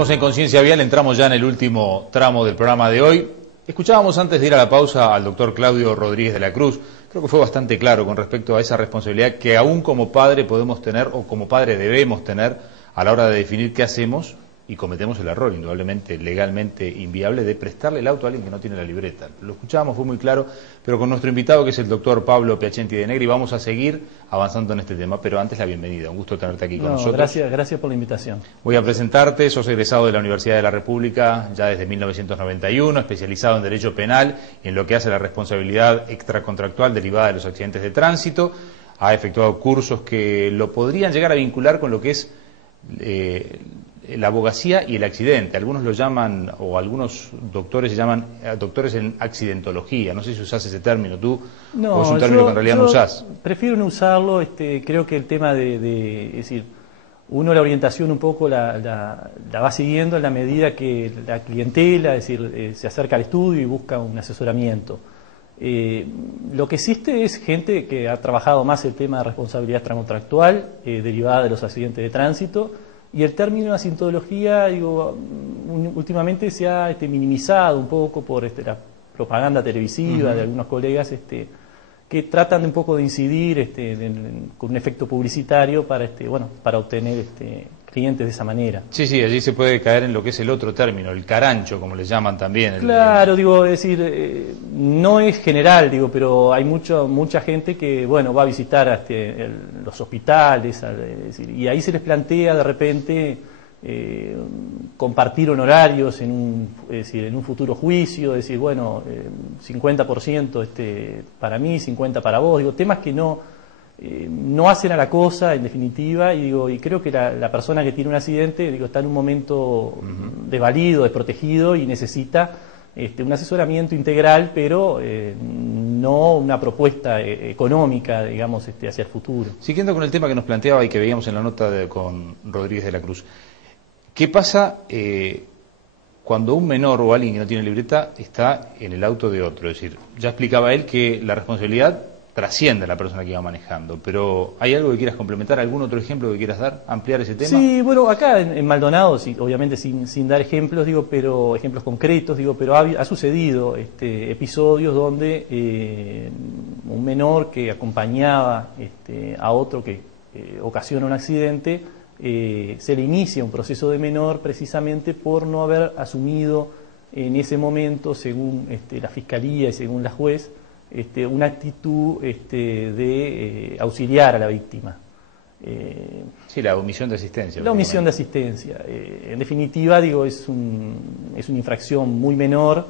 Estamos en Conciencia Vial, entramos ya en el último tramo del programa de hoy. Escuchábamos antes de ir a la pausa al doctor Claudio Rodríguez de la Cruz. Creo que fue bastante claro con respecto a esa responsabilidad que aún como padre podemos tener o como padre debemos tener a la hora de definir qué hacemos y cometemos el error, indudablemente, legalmente inviable, de prestarle el auto a alguien que no tiene la libreta. Lo escuchábamos, fue muy claro, pero con nuestro invitado que es el doctor Pablo Piacenti de Negri vamos a seguir avanzando en este tema, pero antes la bienvenida. Un gusto tenerte aquí con nosotros. Gracias por la invitación. Voy a presentarte, sos egresado de la Universidad de la República ya desde 1991, especializado en Derecho Penal y en lo que hace la responsabilidad extracontractual derivada de los accidentes de tránsito. Ha efectuado cursos que lo podrían llegar a vincular con lo que es la abogacía y el accidente. Algunos lo llaman, o algunos doctores se llaman doctores en accidentología. No sé si usás ese término tú, o es un término que en realidad no usás. Prefiero no usarlo. Creo que el tema es decir, uno la orientación un poco la va siguiendo en la medida que la clientela, es decir, se acerca al estudio y busca un asesoramiento. Lo que existe es gente que ha trabajado más el tema de responsabilidad extracontractual derivada de los accidentes de tránsito. Y el término accidentología, últimamente se ha minimizado un poco por la propaganda televisiva de algunos colegas que tratan de un poco de incidir con un efecto publicitario para obtener clientes de esa manera. Sí, allí se puede caer en lo que es el otro término, el carancho, como le llaman también. Claro, es decir, no es general, pero hay mucha gente que, va a visitar los hospitales, es decir, y ahí se les plantea de repente compartir honorarios en un futuro juicio, decir, 50% para mí, 50% para vos, temas que no hacen a la cosa, en definitiva, y creo que la persona que tiene un accidente está en un momento desvalido, desprotegido y necesita un asesoramiento integral, pero no una propuesta económica, hacia el futuro. Siguiendo con el tema que nos planteaba y que veíamos en la nota con Rodríguez de la Cruz, ¿qué pasa cuando un menor o alguien que no tiene libreta está en el auto de otro? Es decir, ya explicaba él que la responsabilidad trasciende a la persona que iba manejando, pero ¿hay algo que quieras complementar? ¿Algún otro ejemplo que quieras dar? ¿Ampliar ese tema? Sí, acá en Maldonado, obviamente sin dar ejemplos, pero ejemplos concretos, pero ha sucedido episodios donde un menor que acompañaba a otro que ocasiona un accidente, se le inicia un proceso de menor precisamente por no haber asumido en ese momento, según la Fiscalía y según la juez, una actitud de auxiliar a la víctima. Sí, la omisión de asistencia. La omisión de asistencia. En definitiva, es una infracción muy menor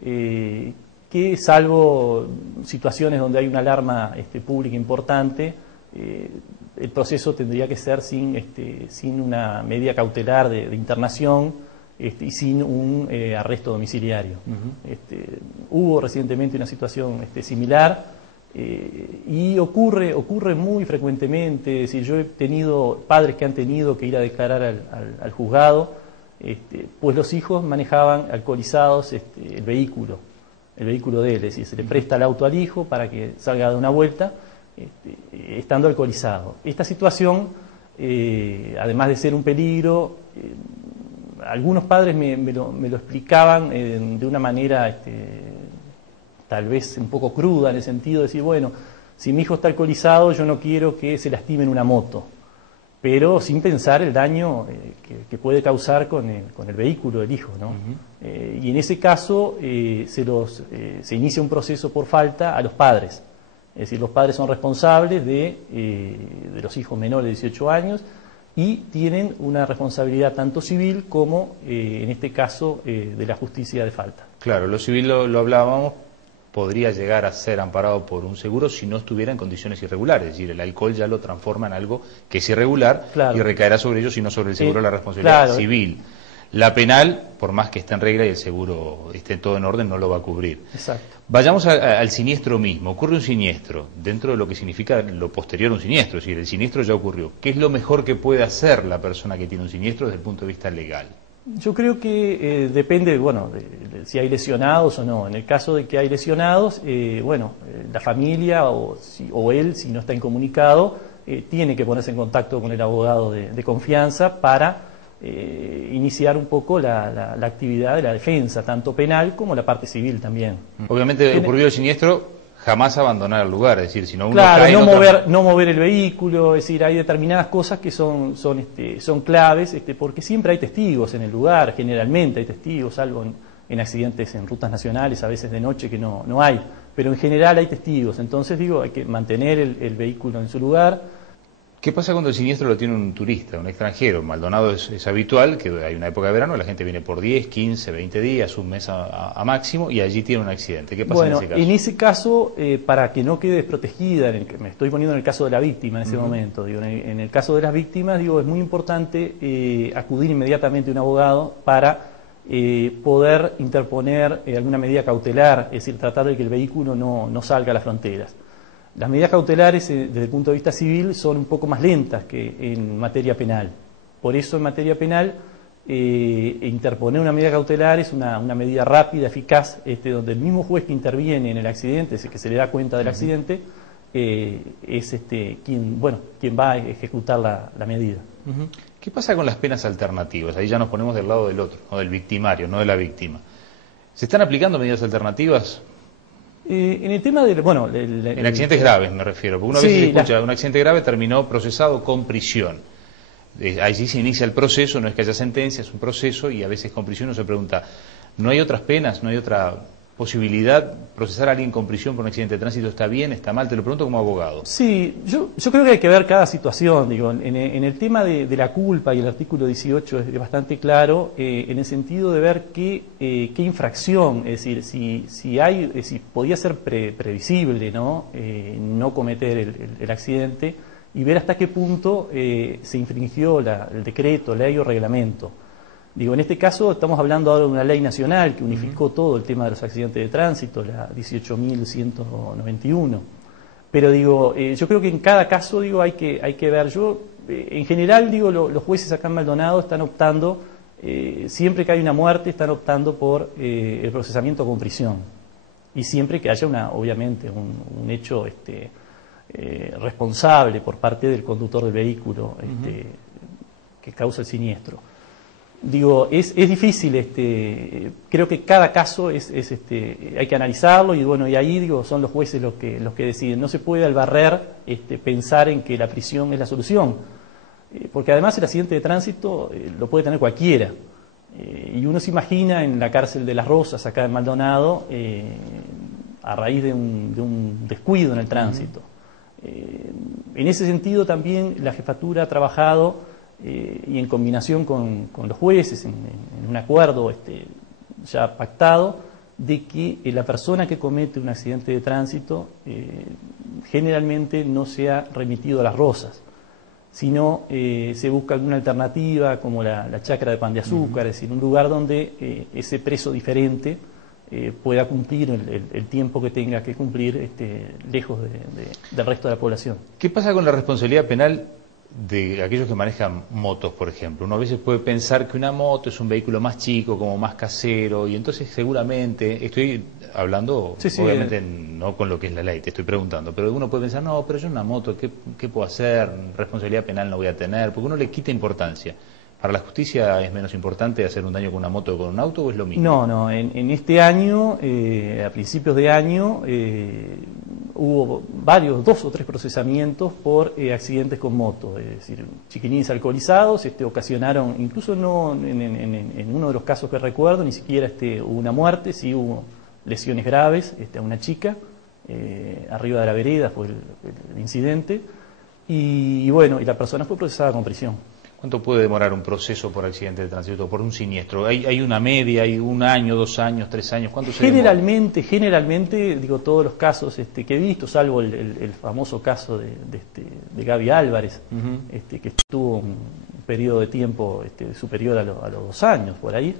que, salvo situaciones donde hay una alarma pública importante, el proceso tendría que ser sin una medida cautelar de internación, y sin un arresto domiciliario. Hubo recientemente una situación similar y ocurre muy frecuentemente. Es decir, yo he tenido padres que han tenido que ir a declarar al juzgado, pues los hijos manejaban alcoholizados el vehículo de él. Es decir, se le presta el auto al hijo para que salga de una vuelta estando alcoholizado. Esta situación, además de ser un peligro, algunos padres me lo explicaban de una manera tal vez un poco cruda, en el sentido de decir, si mi hijo está alcoholizado, yo no quiero que se lastime en una moto, pero sin pensar el daño que puede causar con el vehículo del hijo, ¿no? Y en ese caso se inicia un proceso por falta a los padres. Es decir, los padres son responsables de los hijos menores de 18 años, y tienen una responsabilidad tanto civil como, en este caso, de la justicia de falta. Claro, lo civil lo hablábamos, podría llegar a ser amparado por un seguro si no estuviera en condiciones irregulares, es decir, el alcohol ya lo transforma en algo que es irregular, claro, y recaerá sobre ellos y no sobre el seguro la responsabilidad civil. La penal, por más que esté en regla y el seguro esté todo en orden, no lo va a cubrir. Exacto. Vayamos al siniestro mismo. Ocurre un siniestro, dentro de lo que significa lo posterior a un siniestro, es decir, el siniestro ya ocurrió. ¿Qué es lo mejor que puede hacer la persona que tiene un siniestro desde el punto de vista legal? Yo creo que depende, de si hay lesionados o no. En el caso de que hay lesionados, la familia o él, si no está incomunicado, tiene que ponerse en contacto con el abogado de confianza para iniciar un poco la actividad de la defensa, tanto penal como la parte civil también. Obviamente, ocurrido el siniestro, jamás abandonar el lugar, es decir, si no uno claro, cae no mover el vehículo, es decir, hay determinadas cosas que son claves, porque siempre hay testigos en el lugar, generalmente hay testigos, salvo en accidentes en rutas nacionales, a veces de noche que no hay, pero en general hay testigos, entonces digo, hay que mantener el vehículo en su lugar. ¿Qué pasa cuando el siniestro lo tiene un turista, un extranjero? Maldonado es habitual, que hay una época de verano, la gente viene por 10, 15, 20 días, un mes a máximo, y allí tiene un accidente. ¿Qué pasa en ese caso? En ese caso, para que no quede desprotegida, me estoy poniendo en el caso de la víctima en ese momento, digo, en el caso de las víctimas, digo, es muy importante acudir inmediatamente a un abogado para poder interponer alguna medida cautelar, es decir, tratar de que el vehículo no salga a las fronteras. Las medidas cautelares, desde el punto de vista civil, son un poco más lentas que en materia penal. Por eso, en materia penal, interponer una medida cautelar es una medida rápida, eficaz, donde el mismo juez que interviene en el accidente, que se le da cuenta del accidente, es quien va a ejecutar la medida. ¿Qué pasa con las penas alternativas? Ahí ya nos ponemos del lado del otro, o del victimario, no de la víctima. ¿Se están aplicando medidas alternativas? En el tema de, en accidentes graves me refiero, porque una vez se escucha, un accidente grave terminó procesado con prisión. Ahí sí se inicia el proceso, no es que haya sentencia, es un proceso, y a veces con prisión uno se pregunta, ¿no hay otras penas, no hay otra posibilidad? ¿Procesar a alguien con prisión por un accidente de tránsito está bien, está mal? Te lo pregunto como abogado. Sí, yo creo que hay que ver cada situación. Digo, en el tema de la culpa, y el artículo 18 es bastante claro, en el sentido de ver qué infracción, es decir, si podía ser previsible, no cometer el accidente, y ver hasta qué punto se infringió el decreto, ley o reglamento. Digo, en este caso estamos hablando ahora de una ley nacional que unificó todo el tema de los accidentes de tránsito, la 18.191. Pero digo, yo creo que en cada caso digo hay que ver. En general digo, los jueces acá en Maldonado están optando, siempre que hay una muerte, están optando por el procesamiento con prisión. Y siempre que haya obviamente un hecho responsable por parte del conductor del vehículo que causa el siniestro. Digo, es difícil, creo que cada caso hay que analizarlo, y bueno, y ahí digo, son los jueces los que deciden. No se puede al barrer pensar en que la prisión es la solución, porque además el accidente de tránsito lo puede tener cualquiera, y uno se imagina en la cárcel de Las Rosas, acá en Maldonado, a raíz de un descuido en el tránsito. En ese sentido también la jefatura ha trabajado, y en combinación con los jueces, en un acuerdo ya pactado, de que la persona que comete un accidente de tránsito generalmente no sea remitido a Las Rosas, sino se busca alguna alternativa como la chacra de Pan de Azúcar, es decir, un lugar donde ese preso diferente pueda cumplir el tiempo que tenga que cumplir lejos del resto de la población. ¿Qué pasa con la responsabilidad penal de aquellos que manejan motos, por ejemplo? Uno a veces puede pensar que una moto es un vehículo más chico, como más casero, y entonces seguramente, estoy hablando obviamente no con lo que es la ley, te estoy preguntando, pero uno puede pensar, no, pero yo una moto, ¿qué puedo hacer? Responsabilidad penal no voy a tener, porque uno le quita importancia. ¿Para la justicia es menos importante hacer un daño con una moto o con un auto, o es lo mismo? No, en este año, a principios de año, hubo dos o tres procesamientos por accidentes con moto, es decir, chiquilines alcoholizados ocasionaron, incluso no en uno de los casos que recuerdo, ni siquiera hubo una muerte, sí hubo lesiones graves a una chica, arriba de la vereda fue el incidente, y la persona fue procesada con prisión. ¿Cuánto puede demorar un proceso por accidente de tránsito, por un siniestro? ¿Hay una media, hay 1 año, 2 años, 3 años? ¿Cuánto se demora? Generalmente, digo, todos los casos que he visto, salvo el famoso caso de Gaby Álvarez, que estuvo un periodo de tiempo superior a los 2 años, por ahí,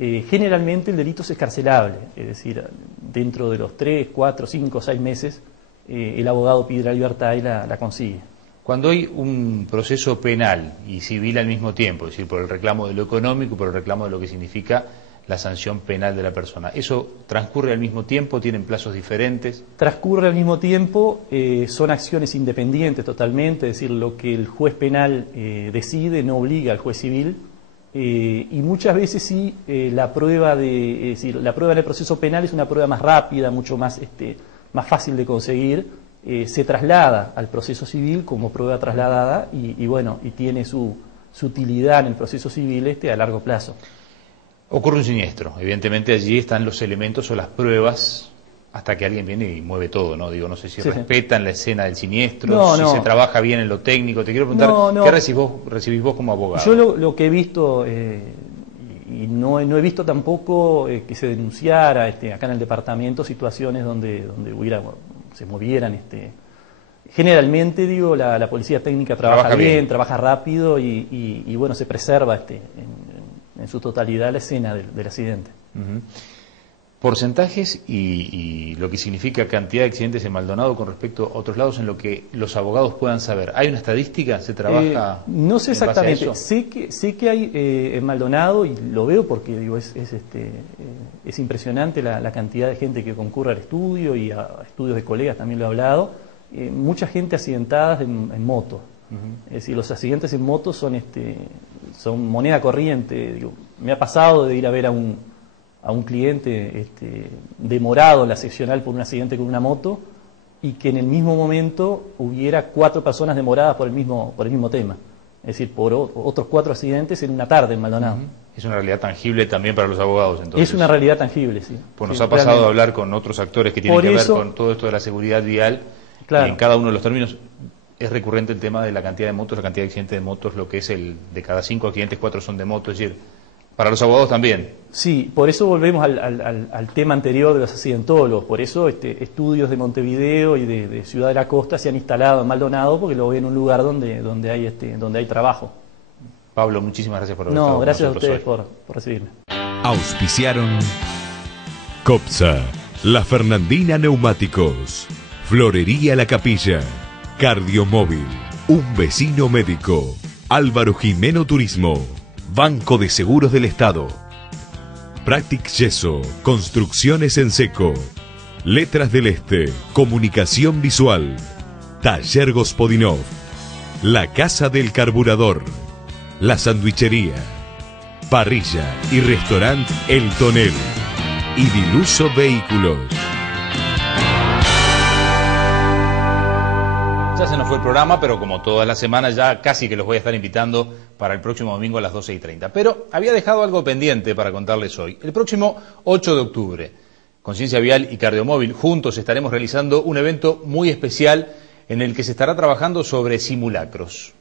generalmente el delito es excarcelable, es decir, dentro de los 3, 4, 5, 6 meses, el abogado pide la libertad y la consigue. Cuando hay un proceso penal y civil al mismo tiempo, es decir, por el reclamo de lo económico, por el reclamo de lo que significa la sanción penal de la persona, ¿eso transcurre al mismo tiempo? ¿Tienen plazos diferentes? Transcurre al mismo tiempo, son acciones independientes totalmente, es decir, lo que el juez penal decide no obliga al juez civil, y muchas veces sí la prueba es decir, la prueba en el proceso penal es una prueba más rápida, mucho más, más fácil de conseguir, se traslada al proceso civil como prueba trasladada y bueno, y tiene su utilidad en el proceso civil a largo plazo. Ocurre un siniestro, evidentemente allí están los elementos o las pruebas hasta que alguien viene y mueve todo, ¿no? Digo, no sé si respetan la escena del siniestro, si se trabaja bien en lo técnico. Te quiero preguntar, ¿qué recibís vos como abogado? Yo lo que he visto, y no he visto tampoco que se denunciara acá en el departamento situaciones donde se movieran. Generalmente, digo, la policía técnica trabaja bien, trabaja rápido y bueno, se preserva en su totalidad la escena del accidente. Porcentajes y lo que significa cantidad de accidentes en Maldonado con respecto a otros lados en lo que los abogados puedan saber. ¿Hay una estadística? ¿Se trabaja? No sé exactamente. Sé que hay en Maldonado, y lo veo porque digo es impresionante la cantidad de gente que concurre al estudio y a estudios de colegas también lo he hablado. Mucha gente accidentada en moto. Es decir, los accidentes en moto son moneda corriente. Digo, me ha pasado de ir a ver a un cliente demorado en la seccional por un accidente con una moto y que en el mismo momento hubiera 4 personas demoradas por el mismo tema. Es decir, por otros 4 accidentes en una tarde en Maldonado. Es una realidad tangible también para los abogados, entonces. Es una realidad tangible, sí. Pues nos ha pasado a hablar con otros actores que tienen que ver con todo esto de la seguridad vial. Claro. Y en cada uno de los términos es recurrente el tema de la cantidad de motos, la cantidad de accidentes de motos, lo que es de cada 5 accidentes, 4 son de moto, es decir, para los abogados también. Sí, por eso volvemos al tema anterior de los accidentólogos, por eso estudios de Montevideo y de Ciudad de la Costa se han instalado en Maldonado porque lo ven en un lugar donde hay trabajo. Pablo, muchísimas gracias por haber estado con gracias a nosotros ustedes por recibirme. Auspiciaron COPSA, La Fernandina Neumáticos, Florería La Capilla, Cardiomóvil, Un Vecino Médico, Álvaro Jimeno Turismo, Banco de Seguros del Estado, Practic Yeso, Construcciones en Seco, Letras del Este, Comunicación Visual, Taller Gospodinov, La Casa del Carburador, La Sandwichería, Parrilla y Restaurante El Tonel y Diluso Vehículos. Ya se nos fue el programa, pero como todas las semanas ya casi que los voy a estar invitando para el próximo domingo a las 12:30. Pero había dejado algo pendiente para contarles hoy. El próximo 8 de octubre, Conciencia Vial y Cardiomóvil, juntos estaremos realizando un evento muy especial en el que se estará trabajando sobre simulacros,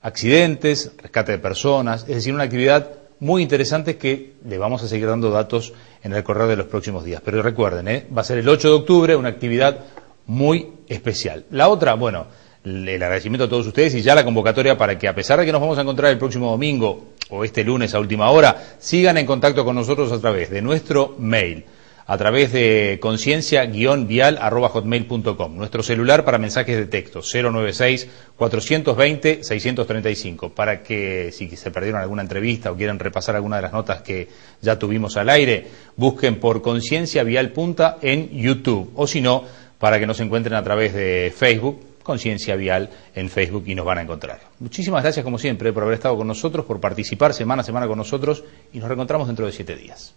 accidentes, rescate de personas, es decir, una actividad muy interesante que le vamos a seguir dando datos en el correr de los próximos días. Pero recuerden, va a ser el 8 de octubre, una actividad muy especial. La otra, bueno, el agradecimiento a todos ustedes y ya la convocatoria para que, a pesar de que nos vamos a encontrar el próximo domingo o este lunes a última hora, sigan en contacto con nosotros a través de nuestro mail, a través de concienciavial@hotmail.com, nuestro celular para mensajes de texto 096-420-635, para que si se perdieron alguna entrevista o quieren repasar alguna de las notas que ya tuvimos al aire, busquen por Conciencia Vial Punta en YouTube, o si no, para que nos encuentren a través de Facebook, Conciencia Vial en Facebook, y nos van a encontrar. Muchísimas gracias, como siempre, por haber estado con nosotros, por participar semana a semana con nosotros, y nos reencontramos dentro de 7 días.